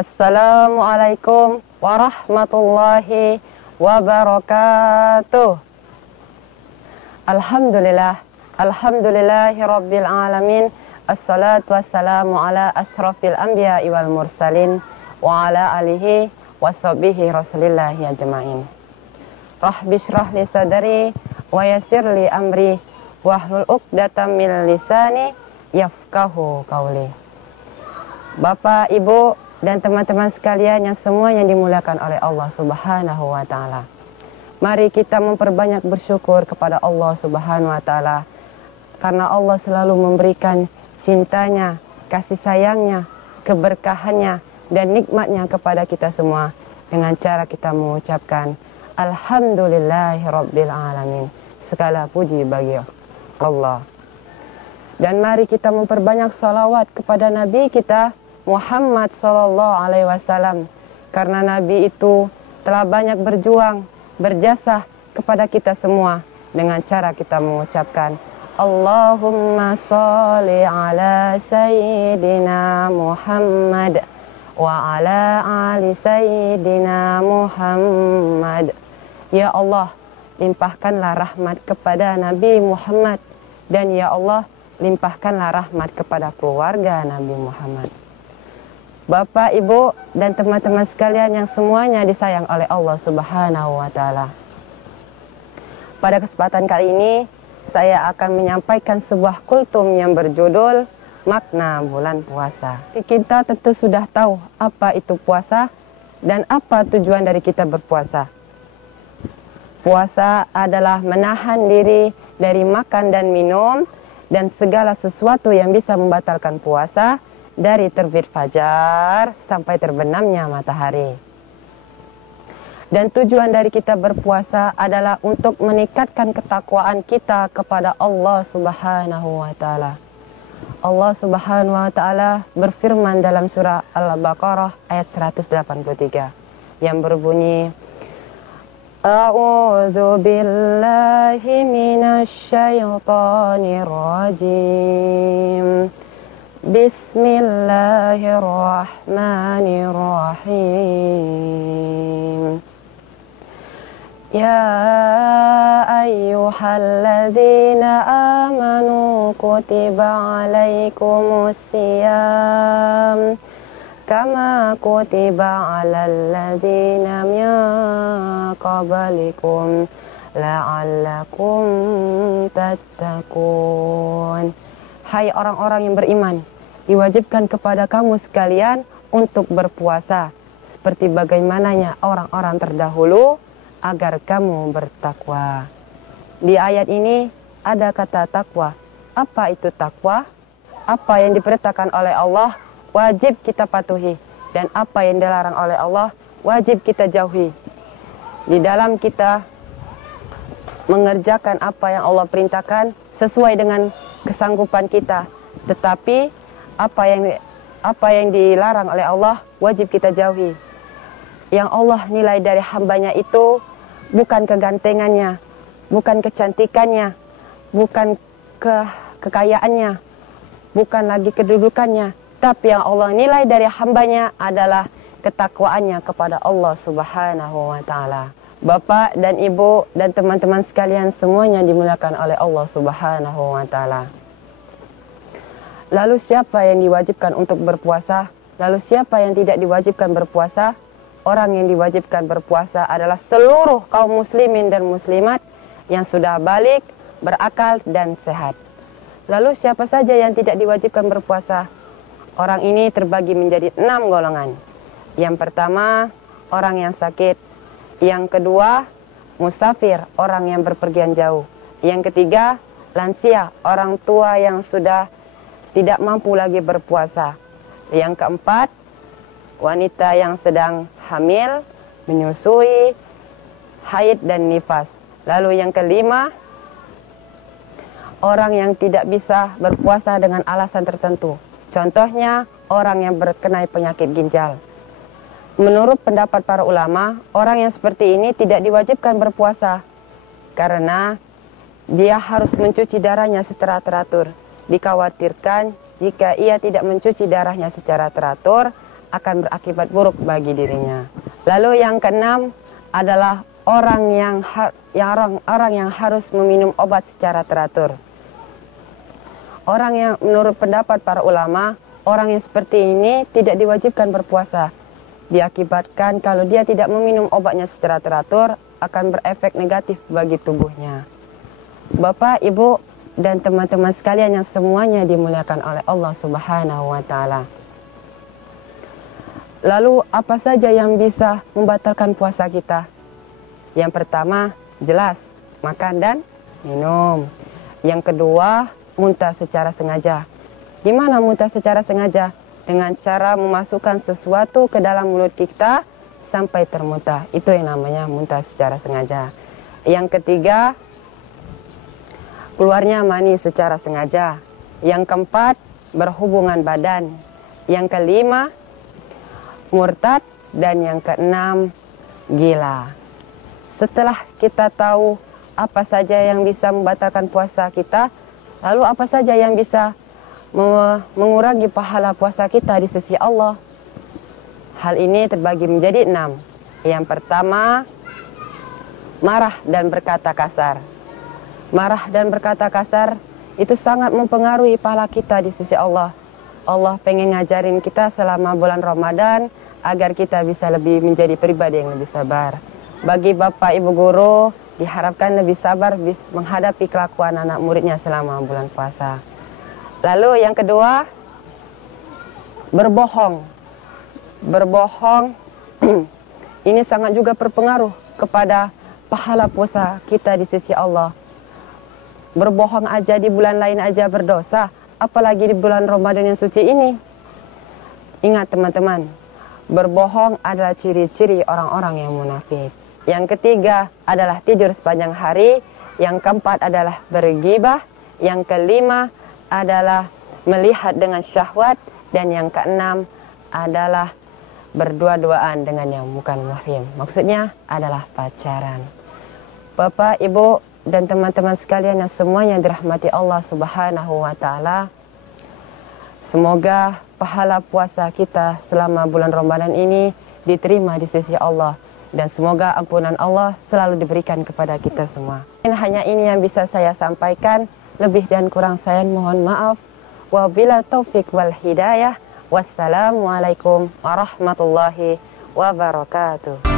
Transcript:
Assalamualaikum warahmatullahi wabarakatuh. Alhamdulillahi rabbil alamin. Assalatu wassalamu ala asrafil anbiya wal mursalin wa ala alihi wa sahbihi rasulillahi ajma'in. Rabbi shrah li sadri wa yassir li amri wahlul 'uqdatam min lisani yafqahu qawli. Bapak, Ibu, dan teman-teman sekalian yang semua yang dimuliakan oleh Allah Subhanahu wa Ta'ala, mari kita memperbanyak bersyukur kepada Allah Subhanahu wa Ta'ala, karena Allah selalu memberikan cintanya, kasih sayangnya, keberkahannya, dan nikmatnya kepada kita semua dengan cara kita mengucapkan Alhamdulillahi Rabbil Alamin. Segala puji bagi Allah. Dan mari kita memperbanyak salawat kepada Nabi kita Muhammad Sallallahu Alaihi Wasallam, karena Nabi itu telah banyak berjuang, berjasa kepada kita semua dengan cara kita mengucapkan Allahumma sholli ala Sayyidina Muhammad wa ala ali Sayyidina Muhammad. Ya Allah, limpahkanlah rahmat kepada Nabi Muhammad, dan ya Allah, limpahkanlah rahmat kepada keluarga Nabi Muhammad. Bapak, Ibu, dan teman-teman sekalian yang semuanya disayang oleh Allah Subhanahu wa Ta'ala. Pada kesempatan kali ini, saya akan menyampaikan sebuah kultum yang berjudul Makna Bulan Puasa. Kita tentu sudah tahu apa itu puasa dan apa tujuan dari kita berpuasa. Puasa adalah menahan diri dari makan dan minum dan segala sesuatu yang bisa membatalkan puasa, dari terbit fajar sampai terbenamnya matahari. Dan tujuan dari kita berpuasa adalah untuk meningkatkan ketakwaan kita kepada Allah Subhanahu wa Ta'ala. Allah Subhanahu wa Ta'ala berfirman dalam surah Al-Baqarah ayat 183 yang berbunyi, A'udzu billahi minasy syaithanir rajim. Bismillahirrahmanirrahim. Ya ayyuhalladzina amanu kutiba alaikumus siyam kama kutiba alal ladzina min qablikum la'allakum tattaqun. Hai orang-orang yang beriman, diwajibkan kepada kamu sekalian untuk berpuasa seperti bagaimananya orang-orang terdahulu agar kamu bertakwa. Di ayat ini ada kata takwa. Apa itu takwa? Apa yang diperintahkan oleh Allah wajib kita patuhi, dan apa yang dilarang oleh Allah wajib kita jauhi. Di dalam kita mengerjakan apa yang Allah perintahkan sesuai dengan kesanggupan kita, tetapi apa yang dilarang oleh Allah wajib kita jauhi. Yang Allah nilai dari hambanya itu bukan kegantengannya, bukan kecantikannya, bukan kekayaannya, bukan lagi kedudukannya, tapi yang Allah nilai dari hambanya adalah ketakwaannya kepada Allah Subhanahu wa Ta'ala. Bapak dan Ibu dan teman-teman sekalian semuanya dimuliakan oleh Allah Subhanahu wa Ta'ala. Lalu siapa yang diwajibkan untuk berpuasa? Lalu siapa yang tidak diwajibkan berpuasa? Orang yang diwajibkan berpuasa adalah seluruh kaum muslimin dan muslimat yang sudah balik, berakal, dan sehat. Lalu siapa saja yang tidak diwajibkan berpuasa? Orang ini terbagi menjadi 6 golongan. Yang pertama, orang yang sakit. Yang kedua, musafir, orang yang berpergian jauh. Yang ketiga, lansia, orang tua yang sudah tidak mampu lagi berpuasa. Yang keempat, wanita yang sedang hamil, menyusui, haid dan nifas. Lalu yang kelima, orang yang tidak bisa berpuasa dengan alasan tertentu. Contohnya, orang yang berkenai penyakit ginjal. Menurut pendapat para ulama, orang yang seperti ini tidak diwajibkan berpuasa karena dia harus mencuci darahnya secara teratur. Dikhawatirkan jika ia tidak mencuci darahnya secara teratur akan berakibat buruk bagi dirinya. Lalu yang keenam adalah orang yang harus meminum obat secara teratur. Orang yang menurut pendapat para ulama, orang yang seperti ini tidak diwajibkan berpuasa. Diakibatkan kalau dia tidak meminum obatnya secara teratur akan berefek negatif bagi tubuhnya. Bapak, Ibu, dan teman-teman sekalian yang semuanya dimuliakan oleh Allah Subhanahu wa Ta'ala. Lalu apa saja yang bisa membatalkan puasa kita? Yang pertama, jelas, makan dan minum. Yang kedua, muntah secara sengaja. Gimana muntah secara sengaja? Dengan cara memasukkan sesuatu ke dalam mulut kita sampai termuntah. Itu yang namanya muntah secara sengaja. Yang ketiga, keluarnya mani secara sengaja. Yang keempat, berhubungan badan. Yang kelima, murtad. Dan yang keenam, gila. Setelah kita tahu apa saja yang bisa membatalkan puasa kita, lalu apa saja yang bisa mengurangi pahala puasa kita di sisi Allah. Hal ini terbagi menjadi 6. Yang pertama, marah dan berkata kasar. Marah dan berkata kasar itu sangat mempengaruhi pahala kita di sisi Allah. Allah pengen ngajarin kita selama bulan Ramadan agar kita bisa lebih menjadi pribadi yang lebih sabar. Bagi Bapak Ibu guru, diharapkan lebih sabar menghadapi kelakuan anak muridnya selama bulan puasa. Lalu yang kedua, berbohong. Berbohong ini sangat juga berpengaruh kepada pahala puasa kita di sisi Allah. Berbohong aja di bulan lain aja berdosa, apalagi di bulan Ramadan yang suci ini. Ingat teman-teman, berbohong adalah ciri-ciri orang-orang yang munafik. Yang ketiga adalah tidur sepanjang hari. Yang keempat adalah bergibah. Yang kelima adalah melihat dengan syahwat. Dan yang keenam adalah berdua-duaan dengan yang bukan mahrim. Maksudnya adalah pacaran. Bapak, Ibu, dan teman-teman sekalian yang semuanya dirahmati Allah Subhanahu wa Ta'ala, semoga pahala puasa kita selama bulan Ramadan ini diterima di sisi Allah. Dan semoga ampunan Allah selalu diberikan kepada kita semua. Hanya ini yang bisa saya sampaikan. Lebih dan kurang saya mohon maaf. Wabila taufik wal hidayah. Wassalamualaikum warahmatullahi wabarakatuh.